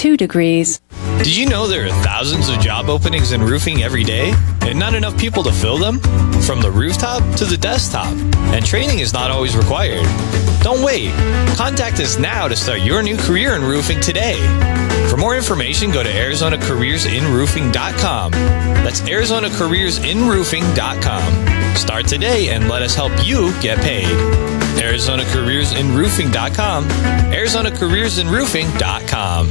2 degrees. Did you know there are thousands of job openings in roofing every day and not enough people to fill them? From the rooftop to the desktop. And training is not always required. Don't wait. Contact us now to start your new career in roofing today. For more information, go to ArizonaCareersInRoofing.com. That's ArizonaCareersInRoofing.com. Start today and let us help you get paid. ArizonaCareersInRoofing.com. ArizonaCareersInRoofing.com.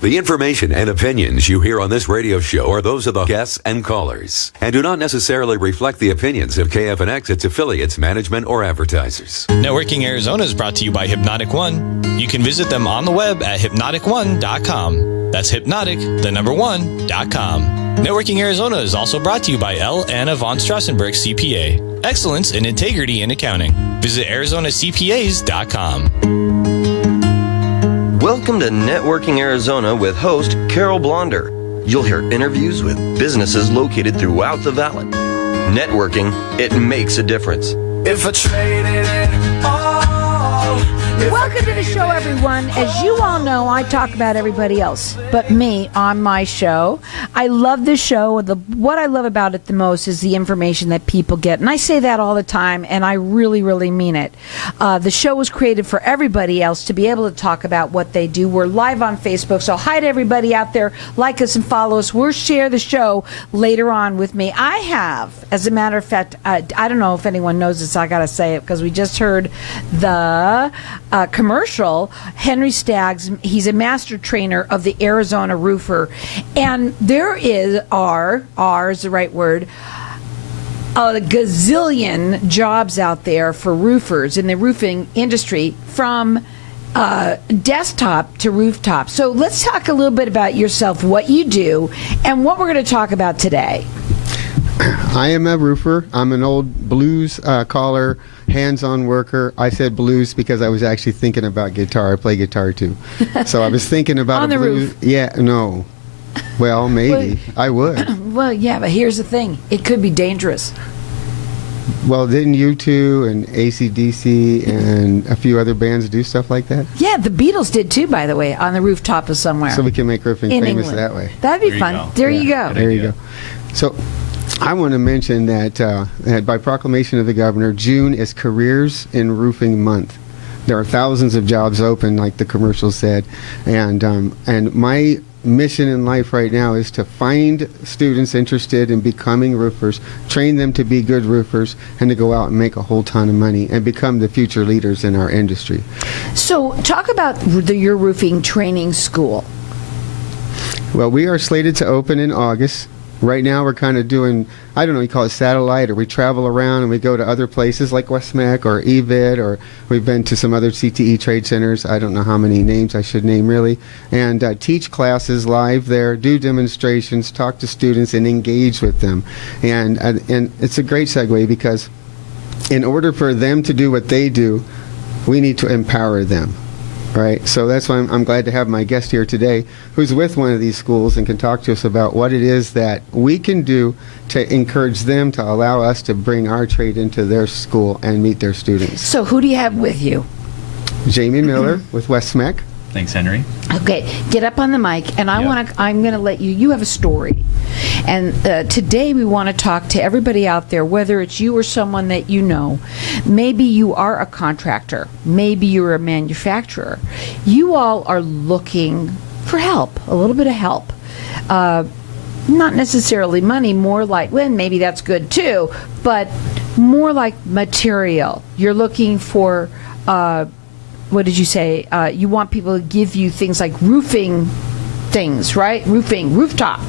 The information and opinions you hear on this radio show are those of the guests and callers and do not necessarily reflect the opinions of KFNX, its affiliates, management, or advertisers. Networking Arizona is brought to you by Hypnotic One. You can visit them on the web at hypnotic1.com. That's hypnotic1.com. Networking Arizona is also brought to you by L. Anna von Strassenberg CPA. Excellence in integrity in accounting. Visit ArizonaCPAs.com. Welcome to Networking Arizona with host Carol Blonder. You'll hear interviews with businesses located throughout the valley. Networking, it makes a difference. If I traded it all. Welcome to the show, everyone. As you all know, I talk about everybody else but me on my show. I love this show. What I love about it the most is the information that people get. And I say that all the time, and I really, really mean it. The show was created for everybody else to be able to talk about what they do. We're live on Facebook, so hi to everybody out there. Like us and follow us. We'll share the show later on with me. I have, as a matter of fact, I don't know if anyone knows this. I got to say it because we just heard the commercial. Henry Staggs, he's a master trainer of the Arizona Roofer, and there is R is the right word, a gazillion jobs out there for roofers in the roofing industry, from desktop to rooftop. So let's talk a little bit about yourself, what you do, and what we're going to talk about today. I am a roofer. I'm an old blues caller, hands-on worker. I said blues because I was actually thinking about guitar. I play guitar too. So I was thinking about on a the blues. roof. Yeah, no. Well, maybe. I would. Well, yeah, but here's the thing. It could be dangerous. Well, didn't U2 and AC/DC and a few other bands do stuff like that? Yeah, the Beatles did too, by the way, on the rooftop of somewhere. So we can make roofing in famous England. that way. That'd be fun. There you go. There you go. So I want to mention that by proclamation of the governor, June is Careers in Roofing Month. There are thousands of jobs open, like the commercial said, and my mission in life right now is to find students interested in becoming roofers, train them to be good roofers, and to go out and make a whole ton of money and become the future leaders in our industry. So talk about your roofing training school. Well, we are slated to open in August. Right now we're kind of doing, I don't know, we call it satellite, or we travel around and we go to other places like west-mec or EVID, or we've been to some other CTE trade centers. I don't know how many names I should name really, and teach classes live there, do demonstrations, talk to students, and engage with them. And it's a great segue, because in order for them to do what they do, we need to empower them. Right, so that's why I'm glad to have my guest here today, who's with one of these schools and can talk to us about what it is that we can do to encourage them to allow us to bring our trade into their school and meet their students. So who do you have with you? Jaimie Miller with west-mec. Thanks, Henry. Okay, get up on the mic, and I'm going to let you have a story. And today we want to talk to everybody out there, whether it's you or someone that you know. Maybe you are a contractor. Maybe you're a manufacturer. You all are looking for help, a little bit of help. Not necessarily money, more like, well, maybe that's good too, but more like material. You're looking for what did you say? You want people to give you things like roofing things, right? Roofing, rooftop,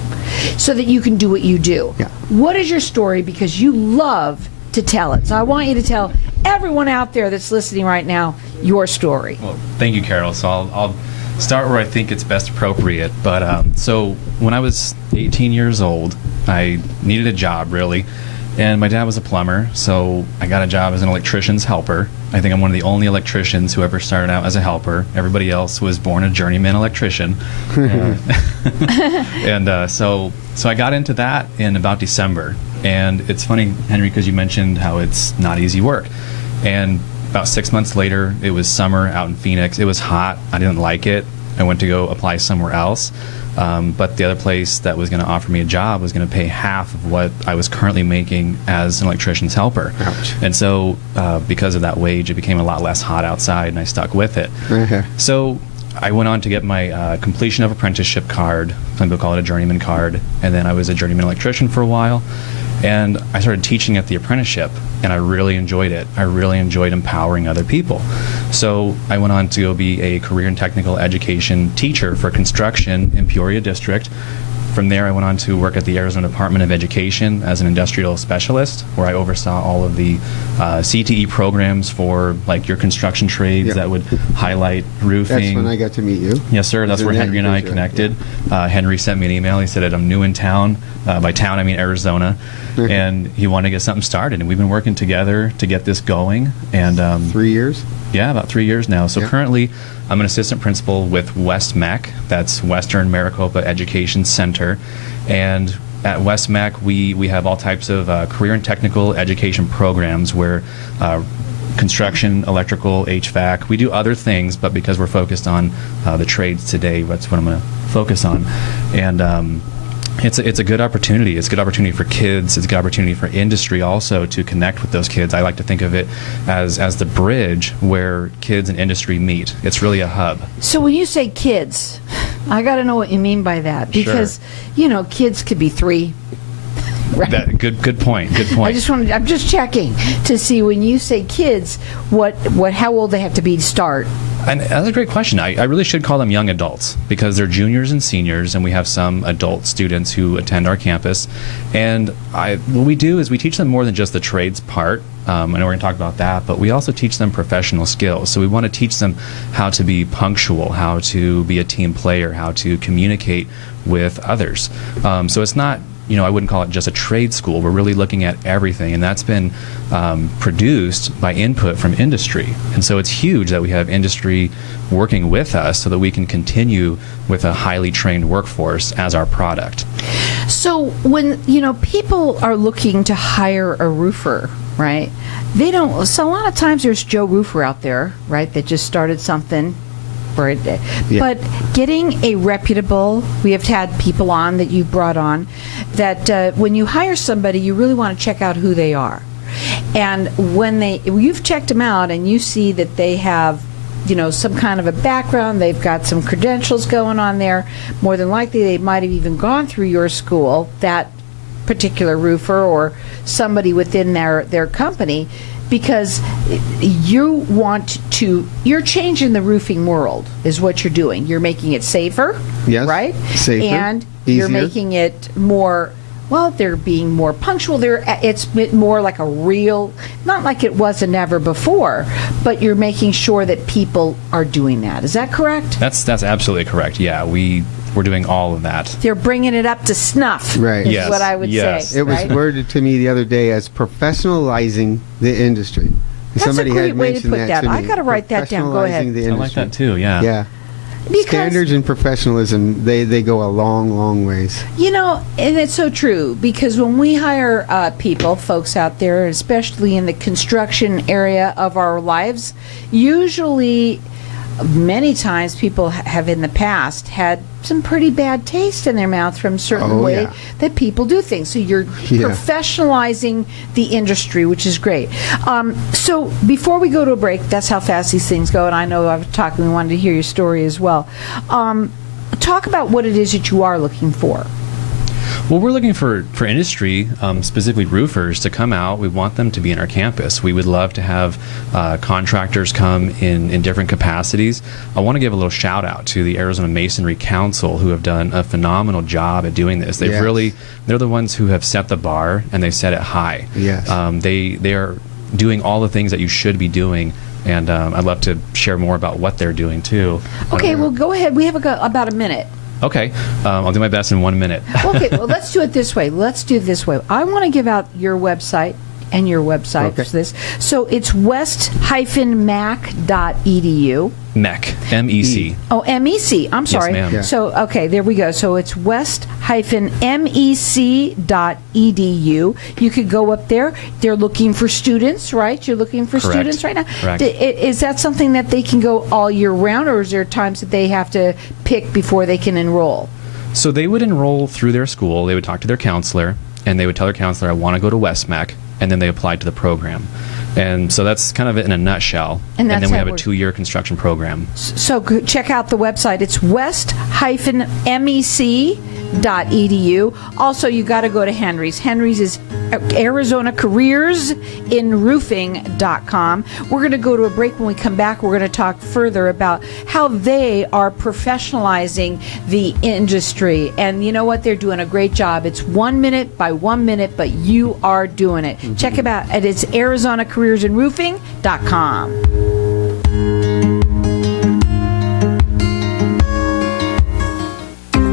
so that you can do what you do. Yeah. What is your story? Because you love to tell it. So I want you to tell everyone out there that's listening right now your story. Well, thank you, Carol. So I'll start where I think it's best appropriate. But so when I was 18 years old, I needed a job, really. And my dad was a plumber, so I got a job as an electrician's helper. I think I'm one of the only electricians who ever started out as a helper. Everybody else was born a journeyman electrician. So I got into that in about December. And it's funny, Henry, because you mentioned how it's not easy work. And about 6 months later, it was summer out in Phoenix. It was hot. I didn't like it. I went to go apply somewhere else. But the other place that was going to offer me a job was going to pay half of what I was currently making as an electrician's helper. Ouch. And so because of that wage, it became a lot less hot outside, and I stuck with it. So I went on to get my completion of apprenticeship card. Some people call it a journeyman card. And then I was a journeyman electrician for a while. And I started teaching at the apprenticeship, and I really enjoyed it. I really enjoyed empowering other people. So I went on to go be a career and technical education teacher for construction in Peoria District. From there, I went on to work at the Arizona Department of Education as an industrial specialist, where I oversaw all of the CTE programs for like your construction trades that would highlight roofing. That's when I got to meet you. Yes, sir. That's where Henry and I connected. Henry sent me an email. He said that I'm new in town. By town, I mean Arizona. And he wanted to get something started. And we've been working together to get this going. And 3 years? Yeah, about 3 years now. So currently, I'm an assistant principal with west-mec. That's Western Maricopa Education Center. And at west-mec, we have all types of career and technical education programs where construction, electrical, HVAC. We do other things, but because we're focused on the trades today, that's what I'm going to focus on. And it's a good opportunity. It's a good opportunity for kids. It's a good opportunity for industry also to connect with those kids. I like to think of it as the bridge where kids and industry meet. It's really a hub. So when you say kids, I got to know what you mean by that, because kids could be 3. Right. Good point. Good point. I'm just checking to see, when you say kids, how old they have to be to start. And that's a great question. I really should call them young adults, because they're juniors and seniors, and we have some adult students who attend our campus. And what we do is we teach them more than just the trades part. I know we're going to talk about that, but we also teach them professional skills. So we want to teach them how to be punctual, how to be a team player, how to communicate with others. So it's not, I wouldn't call it just a trade school. We're really looking at everything, and that's been produced by input from industry. And so it's huge that we have industry working with us so that we can continue with a highly trained workforce as our product. So when, people are looking to hire a roofer, right? They don't, so a lot of times there's Joe Roofer out there, right, that just started something. But getting a reputable, we have had people on that you brought on, that when you hire somebody, you really want to check out who they are. And when you've checked them out and you see that they have, some kind of a background, they've got some credentials going on there, more than likely they might have even gone through your school, that particular roofer or somebody within their company, because you're changing the roofing world is what you're doing. You're making it safer, right? Safer, and easier. You're making it more, they're being more punctual. It's more like a real, not like it was never before, but you're making sure that people are doing that. Is that correct? That's absolutely correct. Yeah, we're doing all of that. They're bringing it up to snuff, right? Is what I would say. It was worded to me the other day as professionalizing the industry. That's somebody a great had way to mentioned put that. to me. I got to write that down. Go ahead. The I like that too, yeah. Yeah. Because, standards and professionalism, they go a long, long ways. And it's so true, because when we hire folks out there, especially in the construction area of our lives, usually, many times people have in the past had some pretty bad taste in their mouth from certain way that people do things. So you're professionalizing the industry, which is great. So before we go to a break, that's how fast these things go, and I know I've talked, we wanted to hear your story as well. Talk about what it is that you are looking for. Well, we're looking for industry, specifically roofers, to come out. We want them to be in our campus. We would love to have contractors come in different capacities. I want to give a little shout out to the Arizona Masonry Council, who have done a phenomenal job at doing this. They've they're the ones who have set the bar, and they've set it high. Yes. They are doing all the things that you should be doing. And I'd love to share more about what they're doing too. Okay, well, go ahead. We have about a minute. Okay, I'll do my best in 1 minute. Okay, well, let's do it this way. I want to give out your website, and your website for this. So it's west-mac.edu. MEC, M-E-C. Oh, M-E-C. I'm sorry. ma'am. Yeah. So, okay, there we go. So it's west-mec.edu. You could go up there. They're looking for students, right? You're looking for Correct. students right now? Correct. Is that something that they can go all year round, or is there times that they have to pick before they can enroll? So they would enroll through their school. They would talk to their counselor, and they would tell their counselor, I want to go to west-mec, and then they applied to the program. And so that's kind of it in a nutshell. And then that's we how have a 2-year construction program. So check out the website. It's west-mec.edu. Also, you got to go to Henry's. Henry's is Arizona Careers in Roofing.com. We're going to go to a break. When we come back, we're going to talk further about how they are professionalizing the industry. And you know what? They're doing a great job. It's 1 minute by 1 minute, but you are doing it. Check it out. It's Arizona Careers in Roofing.com.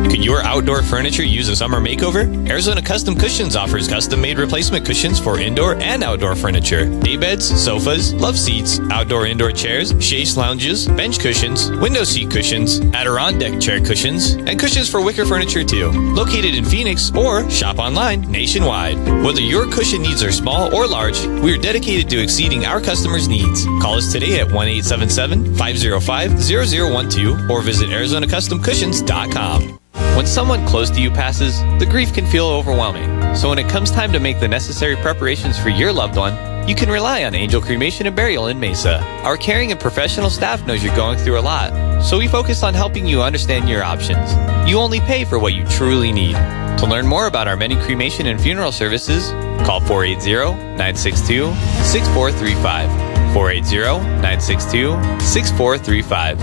Could your outdoor furniture use a summer makeover? Arizona Custom Cushions offers custom-made replacement cushions for indoor and outdoor furniture. Daybeds, sofas, love seats, outdoor-indoor chairs, chaise lounges, bench cushions, window seat cushions, Adirondack chair cushions, and cushions for wicker furniture too. Located in Phoenix or shop online nationwide. Whether your cushion needs are small or large, we are dedicated to exceeding our customers' needs. Call us today at 1-877-505-0012 or visit ArizonaCustomCushions.com. When someone close to you passes, the grief can feel overwhelming. So when it comes time to make the necessary preparations for your loved one, you can rely on Angel Cremation and Burial in Mesa. Our caring and professional staff knows you're going through a lot, so we focus on helping you understand your options. You only pay for what you truly need. To learn more about our many cremation and funeral services, call 480-962-6435. 480-962-6435.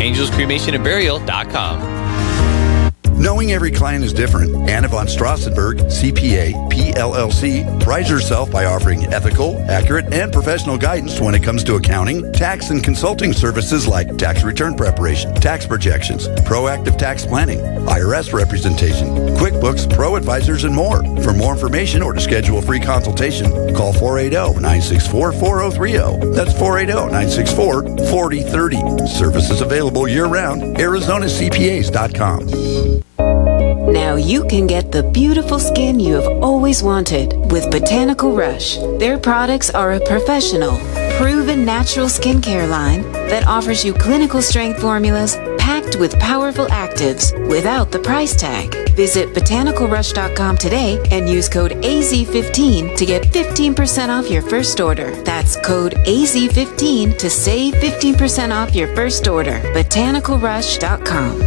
AngelsCremationandBurial.com. Knowing every client is different, Anna von Strassenberg, CPA, PLLC, prides herself by offering ethical, accurate, and professional guidance when it comes to accounting, tax, and consulting services like tax return preparation, tax projections, proactive tax planning, IRS representation, QuickBooks, Pro Advisors, and more. For more information or to schedule a free consultation, call 480-964-4030. That's 480-964-4030. Services available year-round, ArizonaCPAs.com. Now you can get the beautiful skin you have always wanted with Botanical Rush. Their products are a professional, proven natural skincare line that offers you clinical strength formulas packed with powerful actives without the price tag. Visit botanicalrush.com today and use code AZ15 to get 15% off your first order. That's code AZ15 to save 15% off your first order. botanicalrush.com.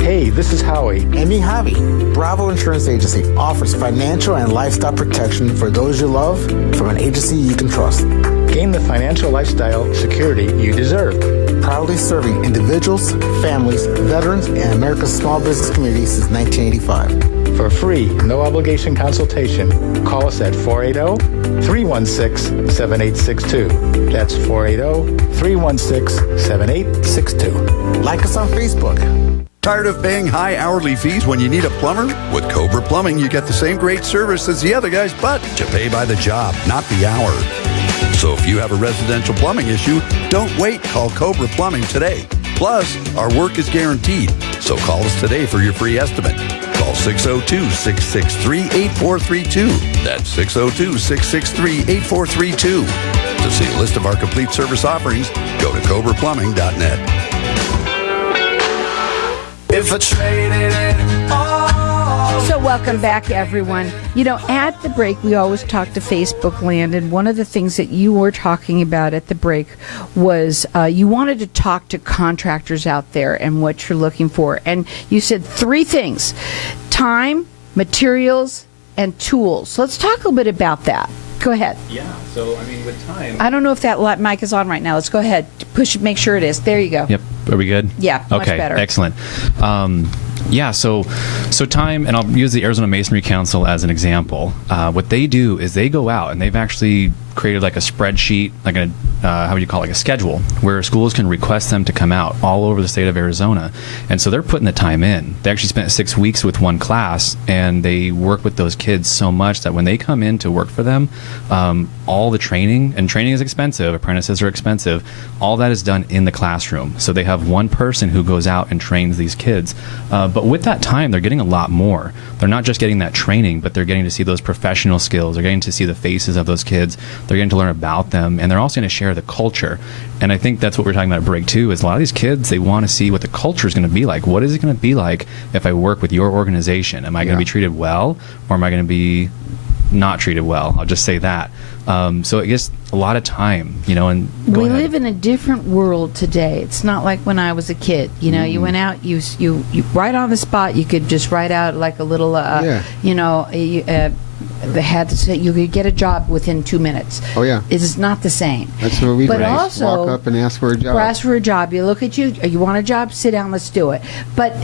Hey, this is Howie. And me, Javi. Bravo Insurance Agency offers financial and lifestyle protection for those you love from an agency you can trust. Gain the financial lifestyle security you deserve. Proudly serving individuals, families, veterans, and America's small business community since 1985. For free, no obligation consultation, call us at 480-316-7862. That's 480-316-7862. Like us on Facebook. Tired of paying high hourly fees when you need a plumber? With Cobra Plumbing, you get the same great service as the other guys, but you pay by the job, not the hour. So if you have a residential plumbing issue, don't wait. Call Cobra Plumbing today. Plus, our work is guaranteed. So call us today for your free estimate. Call 602-663-8432. That's 602-663-8432. To see a list of our complete service offerings, go to cobraplumbing.net. If I traded it all. So welcome back, everyone. You know, at the break, we always talk to Facebook Land, and one of the things that you were talking about at the break was you wanted to talk to contractors out there and what you're looking for. And you said 3 things: time, materials, and tools. So let's talk a little bit about that. Go ahead. Yeah, so, I mean, with time... I don't know if that mic is on right now. Let's go ahead. Push it, make sure it is. There you go. Yep. Are we good? Yeah, much okay, better. Excellent. Yeah, so time, and I'll use the Arizona Masonry Council as an example. What they do is they go out and they've actually created like a spreadsheet, like a how would you call it, like a schedule, where schools can request them to come out all over the state of Arizona. And so they're putting the time in. They actually spent 6 weeks with one class, and they work with those kids so much that when they come in to work for them, all the training, and training is expensive, apprentices are expensive, all that is done in the classroom. So they have one person who goes out and trains these kids. But with that time, they're getting a lot more. They're not just getting that training, but they're getting to see those professional skills. They're getting to see the faces of those kids. They're getting to learn about them, and they're also going to share the culture. And I think that's what we're talking about at break too, is a lot of these kids, they want to see what the culture is going to be like. What is it going to be like if I work with your organization? Am I going to be treated well, or am I going to be not treated well? I'll just say that. So it gets a lot of time, and we live in a different world today. It's not like when I was a kid. You went out, you right on the spot, you could just write out like a little, they had to say you could get a job within 2 minutes. Oh yeah, it's not the same. That's what we do. But also, walk up and ask for a job. Ask for a job. You look at you want a job? Sit down. Let's do it. But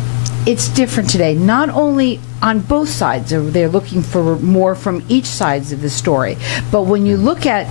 it's different today. Not only on both sides, they're looking for more from each sides of the story. But when you look at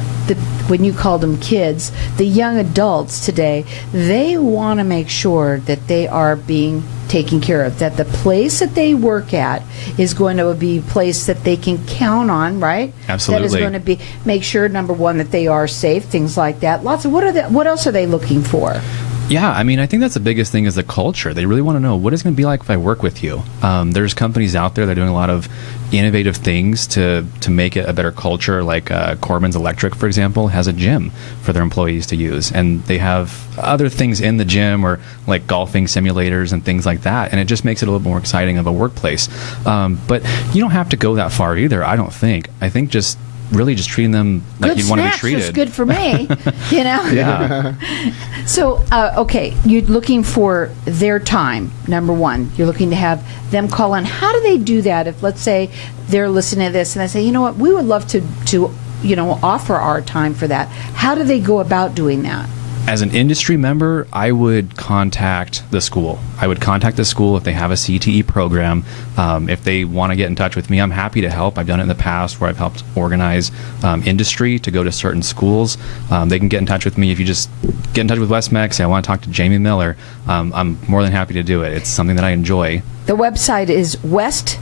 when you call them kids, the young adults today, they want to make sure that they are being taken care of, that the place that they work at is going to be a place that they can count on, right? Absolutely. That is going to be, make sure, number one, that they are safe, things like that. Lots of, what else are they looking for? Yeah, I mean, I think that's the biggest thing is the culture. They really want to know what it's going to be like if I work with you. There's companies out there that are doing a lot of innovative things to make it a better culture, like Corbin's Electric, for example, has a gym for their employees to use. And they have other things in the gym, or like golfing simulators and things like that. And it just makes it a little more exciting of a workplace. But you don't have to go that far either, I don't think. I think just really just treating them like you'd want to be treated. Good snacks is good for me, Yeah. So, okay, you're looking for their time, number one. You're looking to have them call in. How do they do that if, let's say, they're listening to this and they say, you know what, we would love to offer our time for that. How do they go about doing that? As an industry member, I would contact the school. I would contact the school if they have a CTE program. If they want to get in touch with me, I'm happy to help. I've done it in the past where I've helped organize industry to go to certain schools. They can get in touch with me. If you just get in touch with West-Mec, say I want to talk to Jaimie Miller, I'm more than happy to do it. It's something that I enjoy. The website is west-mec.edu,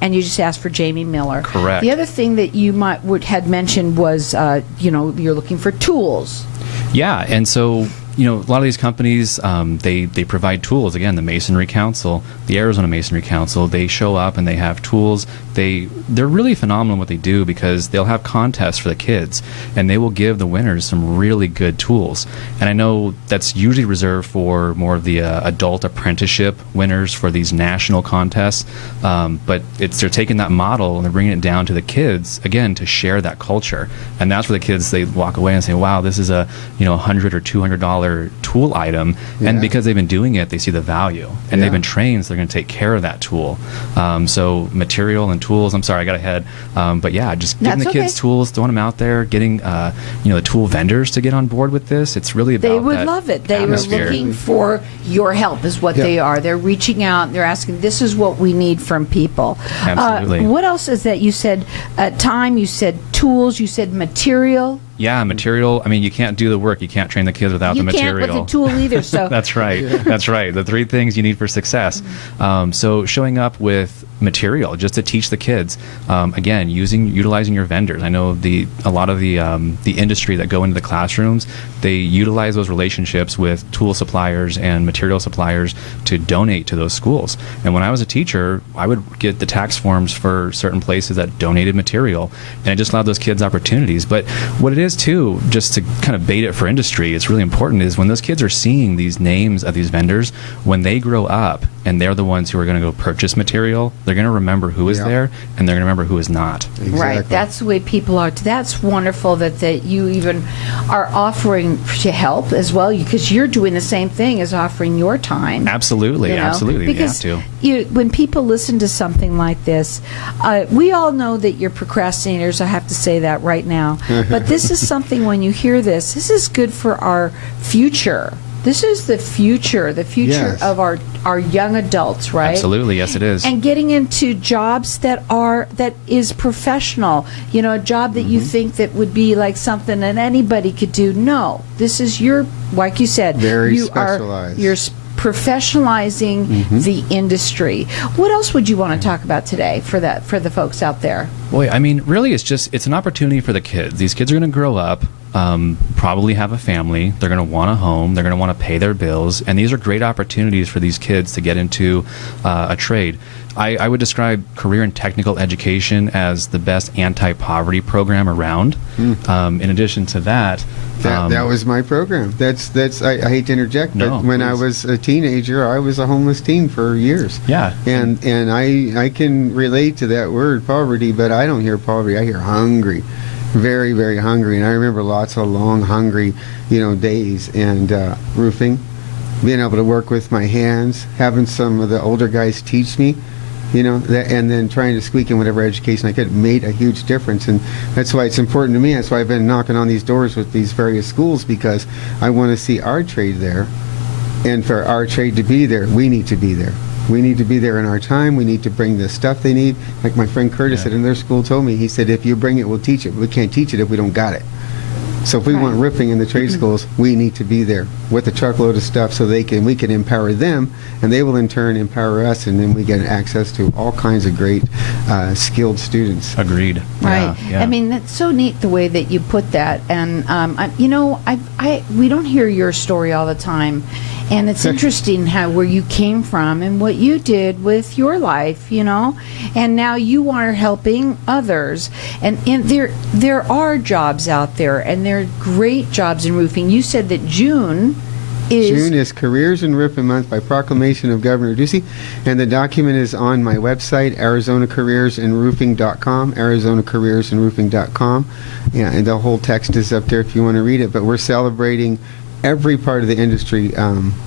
and you just ask for Jaimie Miller. Correct. The other thing that you had mentioned was, you're looking for tools. Yeah, and so a lot of these companies, they provide tools. Again, the Masonry Council, the Arizona Masonry Council, they show up and they have tools. They're really phenomenal in what they do, because they'll have contests for the kids, and they will give the winners some really good tools. And I know that's usually reserved for more of the adult apprenticeship winners for these national contests, but they're taking that model and they're bringing it down to the kids, again, to share that culture. And that's where the kids, they walk away and say, wow, this is a $100 or $200 tool item. Yeah. And because they've been doing it, they see the value, and they've been trained, so they're going to take care of that tool. So material and tools, I'm sorry, I got ahead. But yeah, just giving the kids tools, throwing them out there, getting the tool vendors to get on board with this. It's really about They would that love it. They atmosphere. were looking for your help is what they are. They're reaching out. They're asking, this is what we need from people. Absolutely. What else is that? You said time, you said tools, you said material. Yeah, material. I mean, you can't do the work. You can't train the kids without the material. You can't with the tool either. So That's right. That's right. The three things you need for success. So showing up with material just to teach the kids. Again, utilizing your vendors. I know a lot of the industry that go into the classrooms, they utilize those relationships with tool suppliers and material suppliers to donate to those schools. And when I was a teacher, I would get the tax forms for certain places that donated material, and it just allowed those kids opportunities. But what it is too, just to kind of bait it for industry, it's really important, is when those kids are seeing these names of these vendors, when they grow up and they're the ones who are going to go purchase material, they're going to remember who is there, and they're going to remember who is not. Exactly. Right, that's the way people are. That's wonderful that you even are offering to help as well, because you're doing the same thing as offering your time. Absolutely, absolutely. Because you have to. When people listen to something like this, we all know that you're procrastinators. I have to say that right now. But this is something, when you hear this is good for our future. This is the future Yes. of our young adults, right? Absolutely, yes, it is. And getting into jobs that is professional. You know, a job that you think that would be like something that anybody could do. No, this is like you said, Very you specialized. You're professionalizing the industry. What else would you want to talk about today for the folks out there? Boy, I mean, really, it's an opportunity for the kids. These kids are going to grow up, probably have a family. They're going to want a home. They're going to want to pay their bills. And these are great opportunities for these kids to get into a trade. I would describe career and technical education as the best anti-poverty program around. In addition to that, that was my program. That's. I hate to interject, but when I was a teenager, I was a homeless teen for years. Yeah, and I can relate to that word poverty, but I don't hear poverty. I hear hungry, very, very hungry. And I remember lots of long, hungry, days and roofing, being able to work with my hands, having some of the older guys teach me. And then trying to squeak in whatever education I could made a huge difference. And that's why it's important to me. That's why I've been knocking on these doors with these various schools, because I want to see our trade there. And for our trade to be there, we need to be there. We need to be there in our time. We need to bring the stuff they need. Like my friend Curtis at their school told me, he said, if you bring it, we'll teach it. We can't teach it if we don't got it. So if we want roofing in the trade schools, we need to be there with a truckload of stuff so we can empower them, and they will in turn empower us, and then we get access to all kinds of great skilled students. Agreed. Right. Yeah. I mean, that's so neat the way that you put that. And we don't hear your story all the time. And it's interesting where you came from and what you did with your life, and now you are helping others. And there are jobs out there, and there are great jobs in roofing. You said that June is Careers in Roofing Month by proclamation of Governor Ducey, and the document is on my website, ArizonaCareersInRoofing.com, ArizonaCareersInRoofing.com. Yeah, and the whole text is up there if you want to read it. But we're celebrating every part of the industry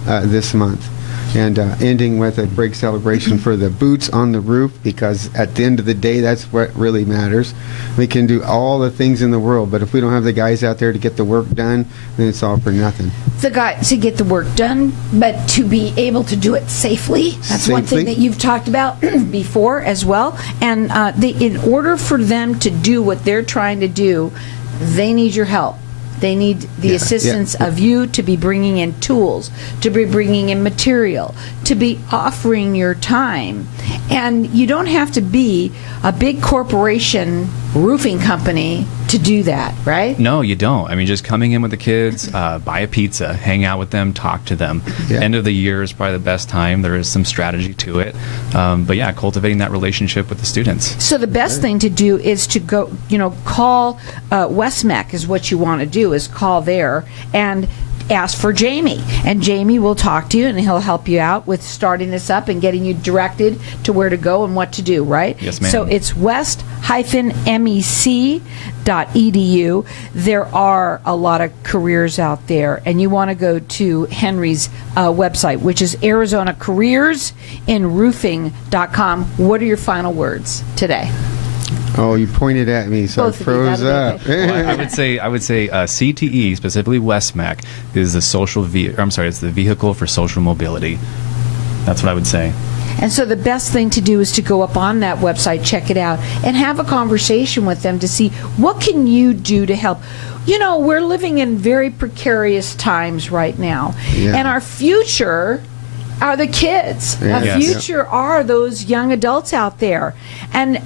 this month, and ending with a big celebration for the boots on the roof, because at the end of the day, that's what really matters. We can do all the things in the world, but if we don't have the guys out there to get the work done, then it's all for nothing. The guys to get the work done, but to be able to do it safely. That's one thing that you've talked about before as well. And in order for them to do what they're trying to do, they need your help. They need the assistance of you to be bringing in tools, to be bringing in material, to be offering your time. And you don't have to be a big corporation roofing company to do that, right? No, you don't. I mean, just coming in with the kids, buy a pizza, hang out with them, talk to them. End of the year is probably the best time. There is some strategy to it. But yeah, cultivating that relationship with the students. So the best thing to do is to go, call west-mec is what you want to do, is call there and ask for Jaimie, and Jaimie will talk to you, and he'll help you out with starting this up and getting you directed to where to go and what to do, right? Yes, ma'am. So it's west-mec.edu. There are a lot of careers out there, and you want to go to Henry's website, which is ArizonaCareersInRoofing.com. What are your final words today? Oh, you pointed at me, so Both I froze up. Well, I would say CTE, specifically west-mec, is it's the vehicle for social mobility. That's what I would say. And so the best thing to do is to go up on that website, check it out, and have a conversation with them to see what can you do to help. We're living in very precarious times right now, and our future are the kids. Yeah. The future are those young adults out there. And,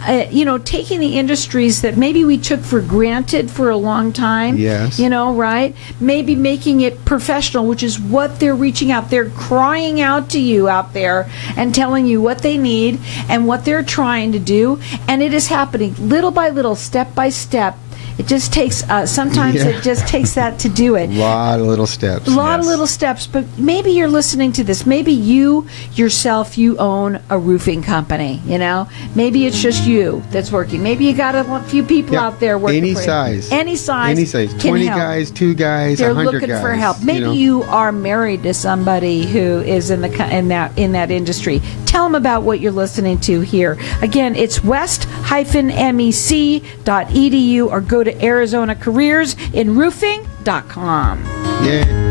taking the industries that maybe we took for granted for a long time, right? Maybe making it professional, which is what they're reaching out. They're crying out to you out there and telling you what they need and what they're trying to do. And it is happening little by little, step by step. It just takes, sometimes it just takes that to do it. A lot of little steps. A lot of little steps, but maybe you're listening to this. Maybe you yourself, you own a roofing company, Maybe it's just you that's working. Maybe you got a few people out there working any for size. You. Any size. 20 guys, 2 guys, They're 100 looking guys. for help. Maybe you are married to somebody who is in that industry. Tell them about what you're listening to here. Again, it's west-mec.edu, or go to ArizonaCareersInRoofing.com. Yeah.